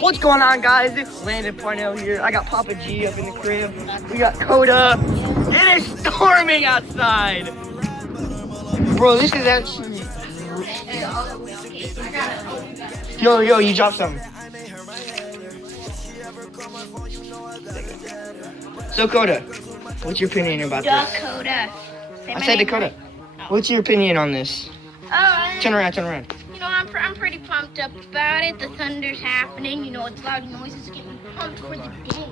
What's going on, guys? It's Landon Parnell here. I got Papa G up in the crib. We got Coda. It is storming outside. Bro, this is actually... Yo, you dropped something. So, Coda, what's your opinion about this? Dakota. I said Dakota. What's your opinion on this? Turn around. You know, I'm pretty pumped up about it. The thunder's happening. You know, it's loud noises getting pumped for the day.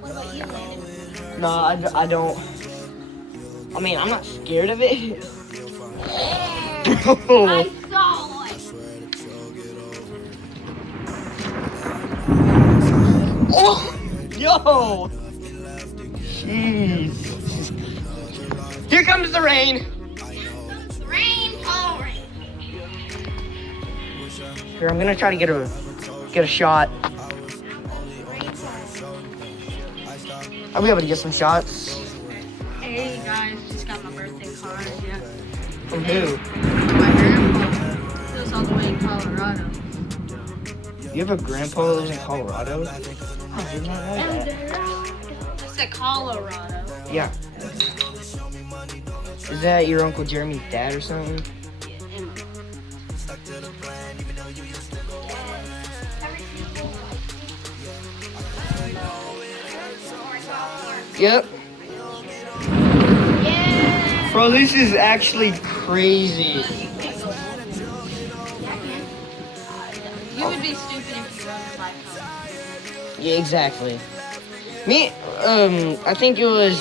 What about you, Landon? No, I don't. I mean, I'm not scared of it. Bro. I saw it. Oh, yo. Jeez. Here comes the rain. Rain pouring. Here, I'm gonna try to get a shot. I'll be able to get some shots. Hey guys, just got my birthday card. Yeah. From who? My grandpa lives all the way in Colorado. You have a grandpa that lives in Colorado? Oh, I did not know that. I said Colorado. Yeah. Is that your Uncle Jeremy's dad or something? Yep. Yeah. Bro, this is actually crazy. You would be stupid if you run a 5 Yeah, exactly. Me, I think it was...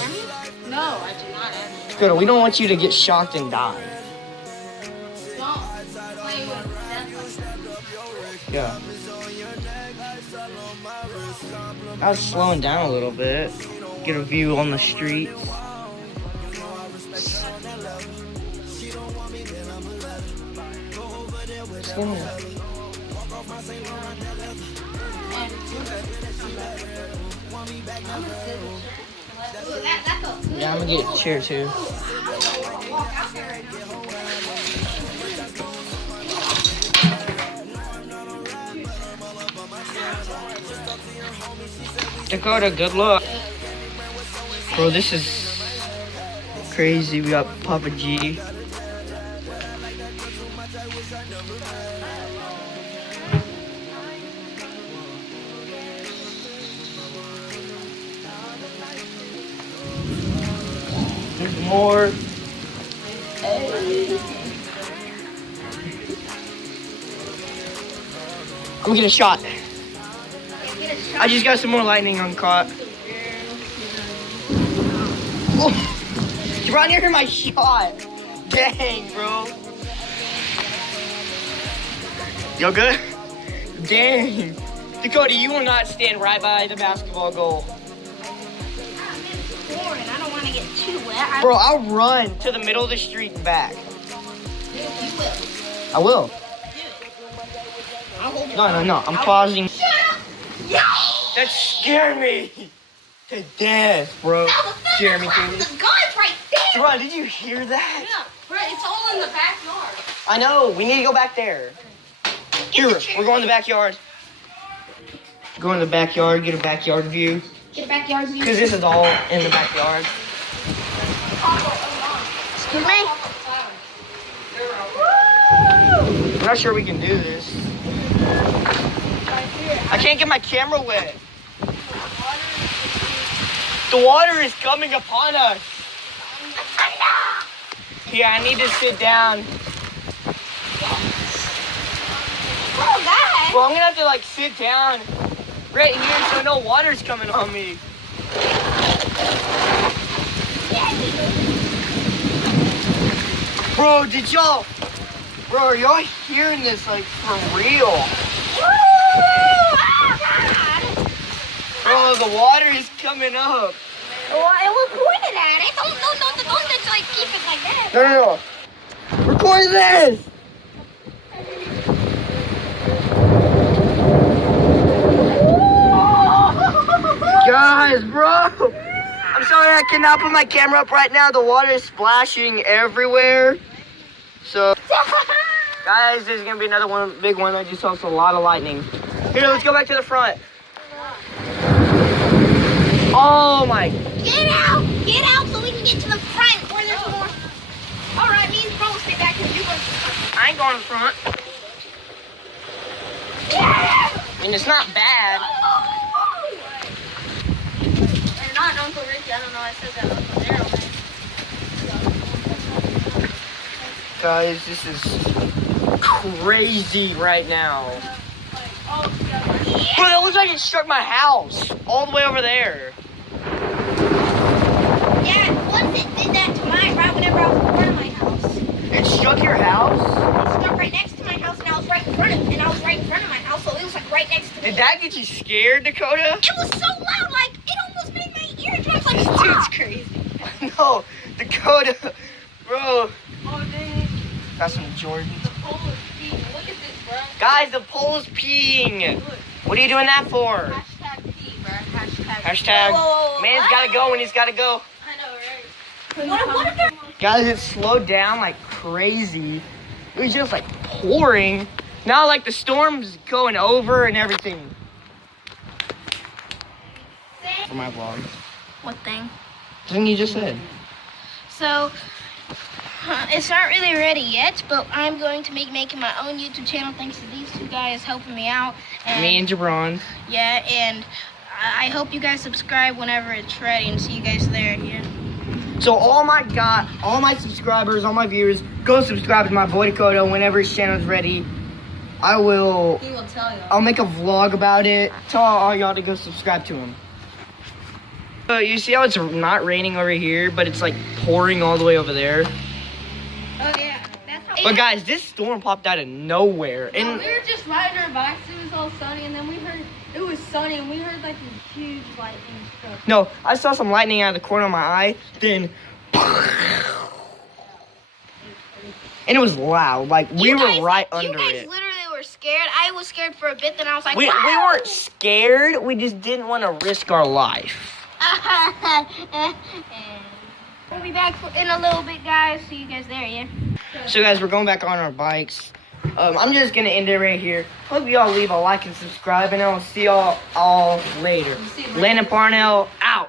No, I do not actually. Dakota, we don't want you to get shocked and die. Don't play with death. Yeah. I was slowing down a little bit. Get a view on the streets. Just gonna... Yeah, I'm gonna get a chair too. Dakota, good luck. Bro, this is crazy. We got Papa G. There's more. Hey. I'm gonna get a shot. I just got some more lightning on caught. Oh, you brought near my shot. Dang, bro. You good? Dang. Dakota, you will not stand right by the basketball goal. I don't want to get too wet. Bro, I'll run to the middle of the street and back. You will. I will. I'll hold it. No. I'm pausing. Shut up! No! That scared me to death, bro. Jeremy, The guy's right there! Bro, did you hear that? Yeah, bro, it's all in the backyard. I know. We need to go back there. Here, we're going to the backyard. Go in the backyard, get a backyard view. Get a backyard view. Because this is all in the backyard. Excuse me? I'm not sure we can do this. I can't get my camera wet. The water is coming upon us. Yeah, I need to sit down. Oh, God. Well, I'm gonna have to like sit down right here so no water's coming on me. Bro, Bro, are y'all hearing this like for real? Bro, the water is coming up. Well, we're pointed at it. Don't just like keep it like that. No. Record this! Guys, bro! I'm sorry I cannot put my camera up right now. The water is splashing everywhere. So, guys. guys, there's gonna be another one, big one. I just saw a lot of lightning. Here, let's go back to the front. Oh my. Get out so we can get to the front where there's more. All right, me and Bro will stay back because you go to the front. I ain't going in front. Yeah! I mean, it's not bad. And not Uncle Ricky. I don't know. I said that Uncle Daryl. Guys, this is crazy right now. Bro, that looks like it struck my house all the way over there. Yeah, once it did that to mine right whenever I was born in my house. It struck your house? It struck right next to my house, and I was right in front of my house, so it was like right next to me. Did that get you scared, Dakota? It was so loud, like it almost made my eardrums like this dude's crazy. No, Dakota, bro. Oh dang. Got some Jordans. The pole is peeing. Look at this, bro. Guys, the pole's peeing. Look. What are you doing that for? Hashtag pee, bro. Hashtag. Whoa. Man's gotta go when he's gotta go. I know, right? What if they're... Guys, it slowed down like crazy. It was just like pouring. Now like the storm's going over and everything. For my vlog. What thing? The thing you just said. So, it's not really ready yet, but I'm going to be making my own YouTube channel thanks to these two guys helping me out. And, Me and Jabron. yeah, and I hope you guys subscribe whenever it's ready and see you guys there, yeah. So all my subscribers, all my viewers, go subscribe to my boy Dakota whenever his channel's ready. He will tell you. I'll make a vlog about it. Tell all y'all to go subscribe to him. You see how it's not raining over here, but it's like pouring all the way over there. Oh, yeah. That's how... But guys, this storm popped out of nowhere. No, And we were just riding our bikes. It was all sunny, and then we heard it was sunny, and we heard like this huge lightning stuff. no, I saw some lightning out of the corner of my eye. Then, and it was loud. Like we were right under You guys it. literally were scared. I was scared for a bit, then I was like, We wow. weren't scared. We just didn't want to risk our life. We'll be back in a little bit, guys. See you guys there, yeah? So guys, we're going back on our bikes. I'm just gonna end it right here. Hope y'all leave a like and subscribe, and I'll see y'all all later. Landon Parnell out.